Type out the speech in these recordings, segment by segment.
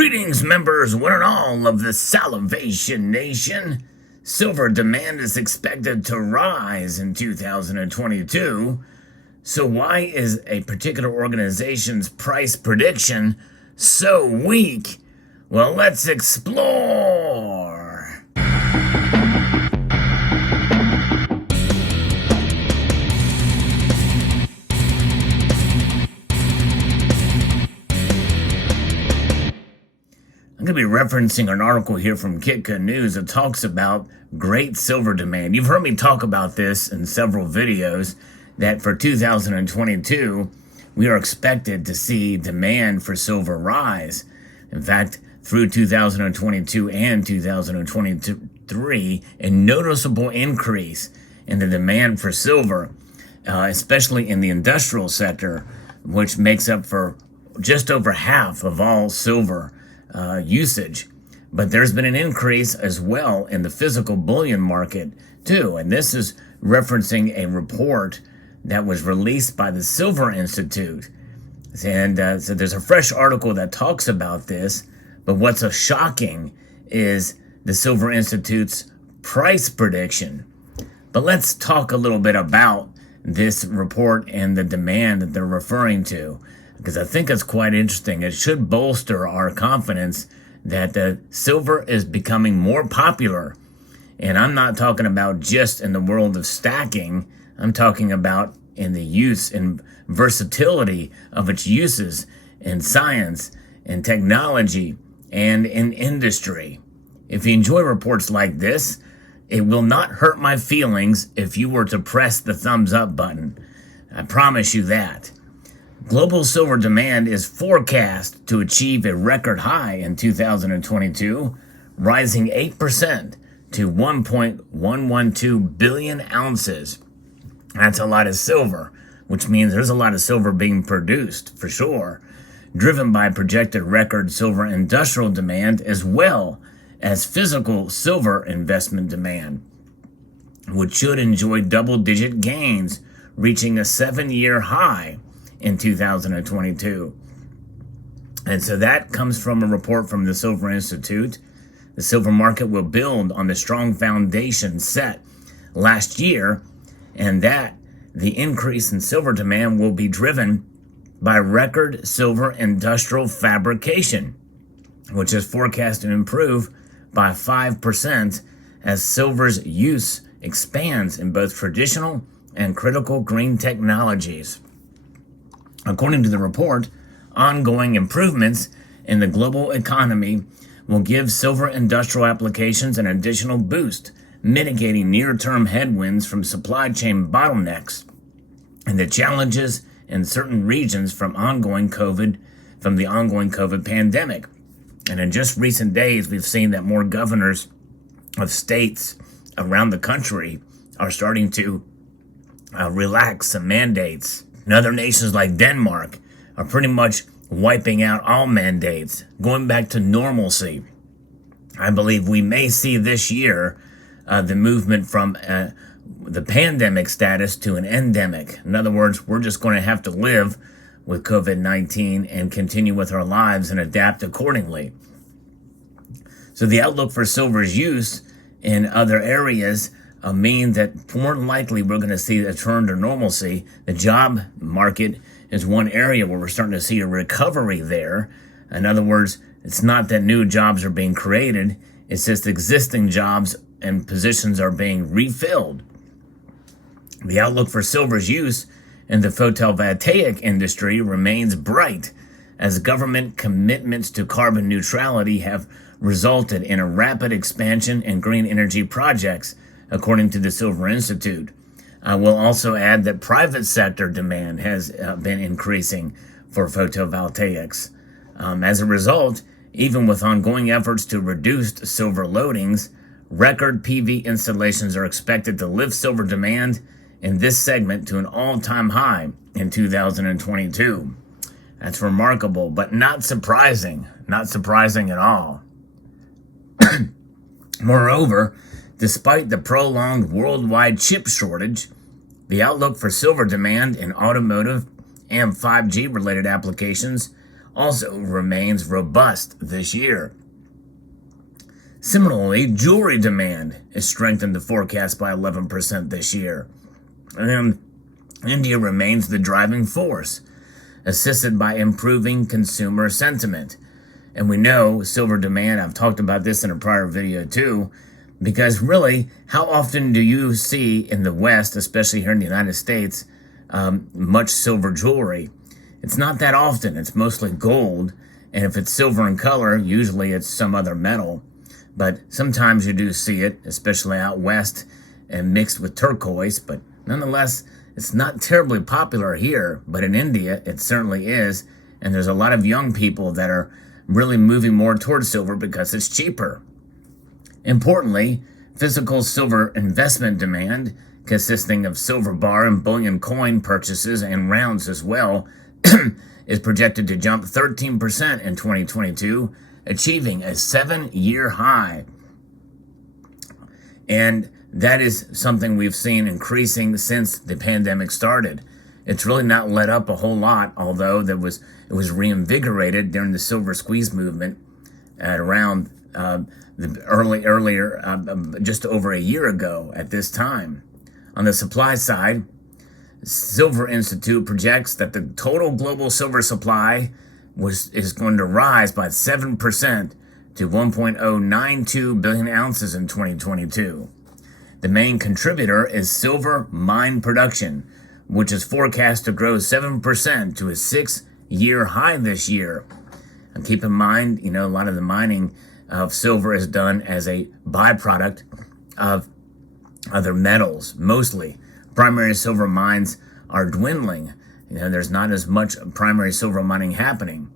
Greetings, members, one and all of the Salivation Nation. Silver demand is expected to rise in 2022. So why is a particular organization's price prediction so weak? Well, let's explore. I'm going to be referencing an article here from Kitka News that talks about great silver demand. You've heard me talk about this in several videos, that for 2022, we are expected to see demand for silver rise. In fact, through 2022 and 2023, a noticeable increase in the demand for silver, especially in the industrial sector, which makes up for just over half of all silver usage. But there's been an increase as well in the physical bullion market too. And this is referencing a report that was released by the Silver Institute. And so there's a fresh article that talks about this. But what's so shocking is the Silver Institute's price prediction. But let's talk a little bit about this report and the demand that they're referring to, because I think it's quite interesting. It should bolster our confidence that the silver is becoming more popular. And I'm not talking about just in the world of stacking. I'm talking about in the use and versatility of its uses in science, in technology, and in industry. If you enjoy reports like this, it will not hurt my feelings if you were to press the thumbs up button. I promise you that. Global silver demand is forecast to achieve a record high in 2022, rising 8% to 1.112 billion ounces. That's a lot of silver, which means there's a lot of silver being produced, for sure, driven by projected record silver industrial demand as well as physical silver investment demand, which should enjoy double-digit gains, reaching a 7-year high in 2022. And so that comes from a report from the Silver Institute. The silver market will build on the strong foundation set last year, and that the increase in silver demand will be driven by record silver industrial fabrication, which is forecast to improve by 5% as silver's use expands in both traditional and critical green technologies. According to the report, ongoing improvements in the global economy will give silver industrial applications an additional boost, mitigating near-term headwinds from supply chain bottlenecks and the challenges in certain regions from the ongoing COVID pandemic. And in just recent days, we've seen that more governors of states around the country are starting to relax some mandates. And other nations like Denmark are pretty much wiping out all mandates, going back to normalcy. I believe we may see this year the movement from the pandemic status to an endemic. In other words, we're just going to have to live with COVID-19 and continue with our lives and adapt accordingly. So the outlook for silver's use in other areas mean that more than likely we're going to see a turn to normalcy. The job market is one area where we're starting to see a recovery there. In other words, it's not that new jobs are being created, it's just existing jobs and positions are being refilled. The outlook for silver's use in the photovoltaic industry remains bright, as government commitments to carbon neutrality have resulted in a rapid expansion in green energy projects, according to the Silver Institute. I will also add that private sector demand has been increasing for photovoltaics. As a result, even with ongoing efforts to reduce silver loadings, record PV installations are expected to lift silver demand in this segment to an all-time high in 2022. That's remarkable, but not surprising. Not surprising at all. Moreover, despite the prolonged worldwide chip shortage, the outlook for silver demand in automotive and 5G-related applications also remains robust this year. Similarly, jewelry demand is strengthened to forecast by 11% this year. And India remains the driving force, assisted by improving consumer sentiment. And we know silver demand, I've talked about this in a prior video too, because really, how often do you see in the West, especially here in the United States, much silver jewelry? It's not that often. It's mostly gold. And if it's silver in color, usually it's some other metal. But sometimes you do see it, especially out west and mixed with turquoise. But nonetheless, it's not terribly popular here. But in India, it certainly is. And there's a lot of young people that are really moving more towards silver because it's cheaper. Importantly, physical silver investment demand, consisting of silver bar and bullion coin purchases and rounds as well, is projected to jump 13% in 2022, achieving a 7-year high. And that is something we've seen increasing since the pandemic started. It's really not let up a whole lot, although it was reinvigorated during the silver squeeze movement at around just over a year ago at this time. On the supply side, Silver Institute projects that the total global silver supply is going to rise by 7% to 1.092 billion ounces in 2022. The main contributor is silver mine production, which is forecast to grow 7% to a 6-year high this year. And keep in mind, a lot of the mining of silver is done as a byproduct of other metals, mostly. Primary silver mines are dwindling. There's not as much primary silver mining happening.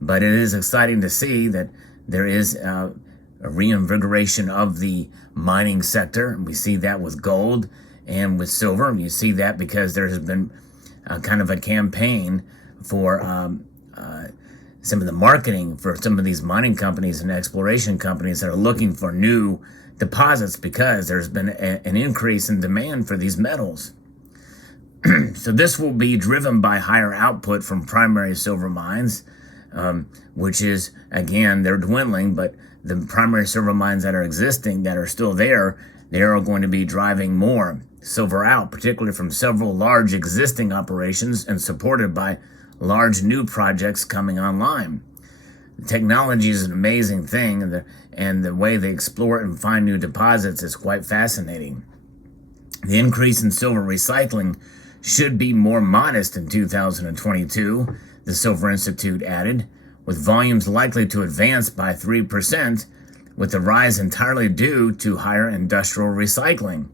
But it is exciting to see that there is a reinvigoration of the mining sector. We see that with gold and with silver. And you see that because there has been kind of a campaign for some of the marketing for some of these mining companies and exploration companies that are looking for new deposits because there's been an increase in demand for these metals. So this will be driven by higher output from primary silver mines, which is, again, they're dwindling, but the primary silver mines that are existing, that are still there, they are going to be driving more silver out, particularly from several large existing operations and supported by large new projects coming online. Technology is an amazing thing, and the way they explore it and find new deposits is quite fascinating. The increase in silver recycling should be more modest in 2022, the Silver Institute added, with volumes likely to advance by 3%, with the rise entirely due to higher industrial recycling.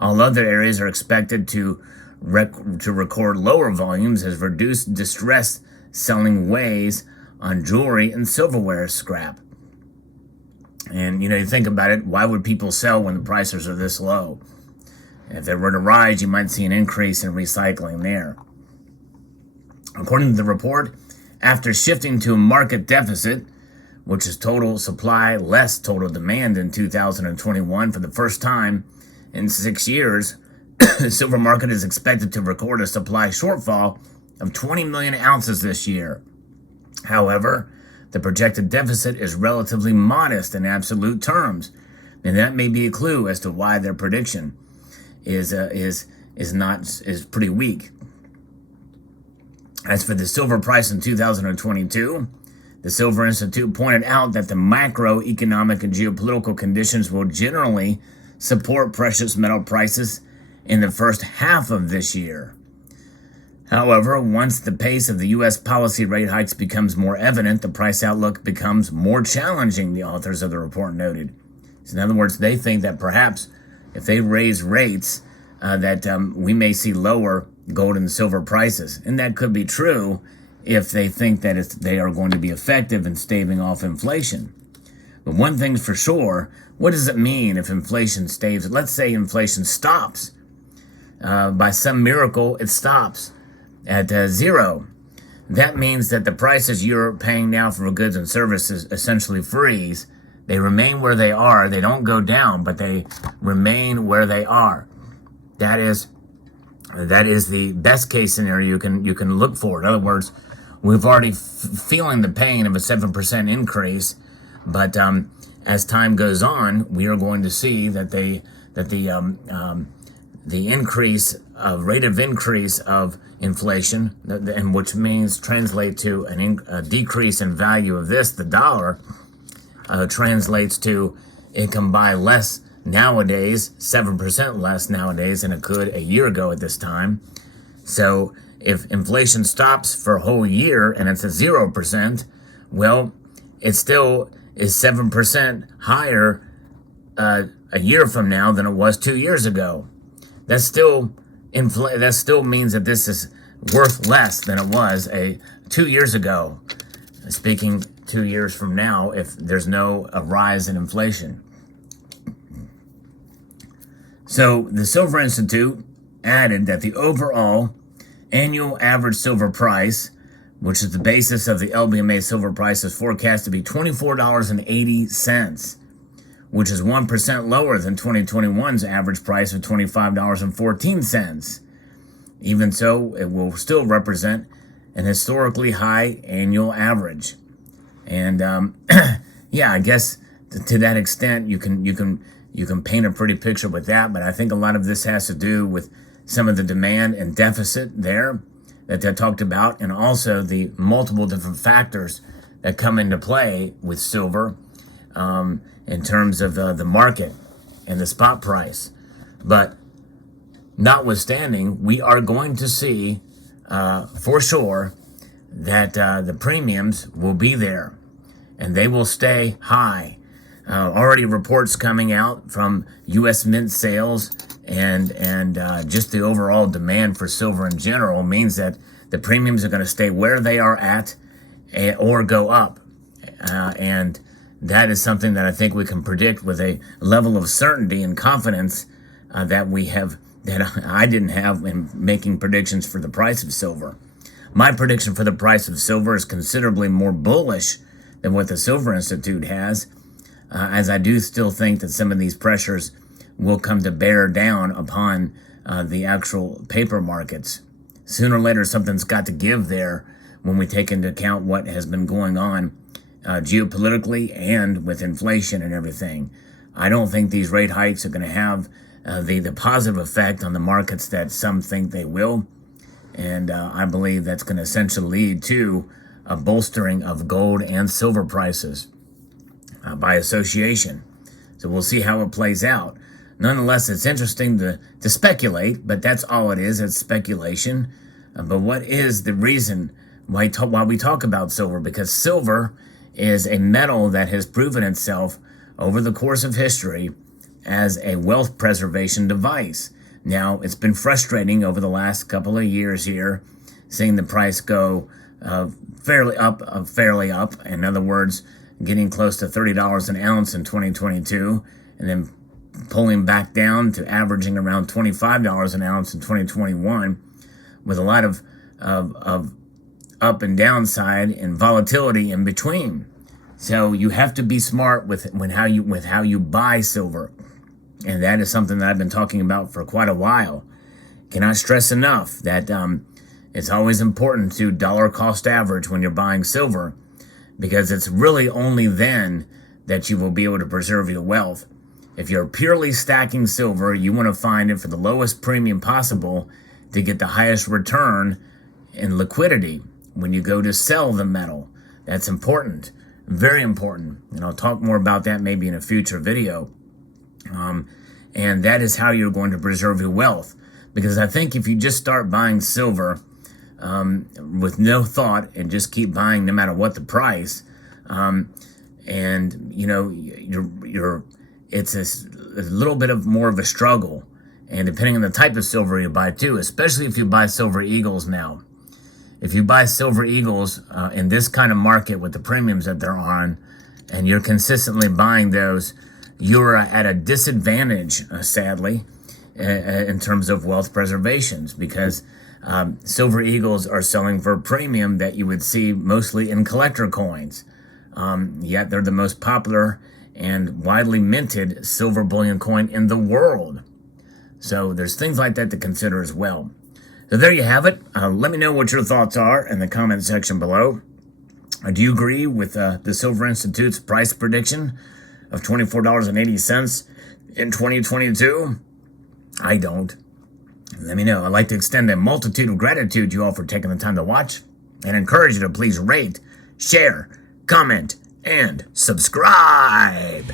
All other areas are expected to record lower volumes as reduced distress selling weighs on jewelry and silverware scrap. And you think about it, why would people sell when the prices are this low? If they were to rise, you might see an increase in recycling there. According to the report, after shifting to a market deficit, which is total supply less total demand in 2021 for the first time in 6 years, the silver market is expected to record a supply shortfall of 20 million ounces this year. However, the projected deficit is relatively modest in absolute terms, and that may be a clue as to why their prediction is pretty weak. As for the silver price in 2022, the Silver Institute pointed out that the macroeconomic and geopolitical conditions will generally support precious metal prices in the first half of this year. However, once the pace of the U.S. policy rate hikes becomes more evident, the price outlook becomes more challenging, the authors of the report noted. So in other words, they think that perhaps if they raise rates, we may see lower gold and silver prices. And that could be true if they think that they are going to be effective in staving off inflation. But one thing's for sure, what does it mean if inflation staves? Let's say inflation stops. By some miracle, it stops at zero. That means that the prices you're paying now for goods and services essentially freeze. They remain where they are. They don't go down, but they remain where they are. That is the best case scenario you can look for. In other words, we've already feeling the pain of a 7% increase, but as time goes on, we are going to see that the increase of rate of increase of inflation, and which means translate to a decrease in value of the dollar, translates to it can buy less nowadays, 7% less nowadays than it could a year ago at this time. So if inflation stops for a whole year and it's at 0%, well, it still is 7% higher a year from now than it was 2 years ago. That still means that this is worth less than it was 2 years ago. Speaking 2 years from now, if there's no rise in inflation. So the Silver Institute added that the overall annual average silver price, which is the basis of the LBMA silver price, is forecast to be $24.80, which is 1% lower than 2021's average price of $25.14. Even so, it will still represent an historically high annual average. And yeah, I guess to that extent, you can paint a pretty picture with that. But I think a lot of this has to do with some of the demand and deficit there that they talked about, and also the multiple different factors that come into play with silver in terms of the market and the spot price. But notwithstanding, we are going to see for sure that the premiums will be there and they will stay high. Already reports coming out from U.S. Mint sales and just the overall demand for silver in general means that the premiums are going to stay where they are at or go up. And that is something that I think we can predict with a level of certainty and confidence that I didn't have in making predictions for the price of silver. My prediction for the price of silver is considerably more bullish than what the Silver Institute has, as I do still think that some of these pressures will come to bear down upon the actual paper markets. Sooner or later, something's got to give there when we take into account what has been going on geopolitically and with inflation and everything. I don't think these rate hikes are going to have the positive effect on the markets that some think they will. And I believe that's going to essentially lead to a bolstering of gold and silver prices by association. So we'll see how it plays out. Nonetheless, it's interesting to speculate, but that's all it is. It's speculation. But what is the reason why we talk about silver? Because silver is a metal that has proven itself over the course of history as a wealth preservation device. Now, it's been frustrating over the last couple of years here, seeing the price go fairly up. In other words, getting close to $30 an ounce in 2022, and then pulling back down to averaging around $25 an ounce in 2021, with a lot of up and downside and volatility in between. So you have to be smart with how you buy silver. And that is something that I've been talking about for quite a while. Cannot stress enough that it's always important to dollar cost average when you're buying silver, because it's really only then that you will be able to preserve your wealth. If you're purely stacking silver, you want to find it for the lowest premium possible to get the highest return in liquidity when you go to sell the metal. That's important, very important. And I'll talk more about that maybe in a future video. And that is how you're going to preserve your wealth. Because I think if you just start buying silver with no thought and just keep buying no matter what the price, and you know, it's a little bit of more of a struggle. And depending on the type of silver you buy too, especially if you buy Silver Eagles now. If you buy Silver Eagles in this kind of market with the premiums that they're on, and you're consistently buying those, you're at a disadvantage, sadly, in terms of wealth preservations, because Silver Eagles are selling for a premium that you would see mostly in collector coins. Yet they're the most popular and widely minted silver bullion coin in the world. So there's things like that to consider as well. So there you have it. Let me know what your thoughts are in the comment section below. Do you agree with the Silver Institute's price prediction of $24.80 in 2022? I don't. Let me know. I'd like to extend a multitude of gratitude to you all for taking the time to watch, and encourage you to please rate, share, comment, and subscribe.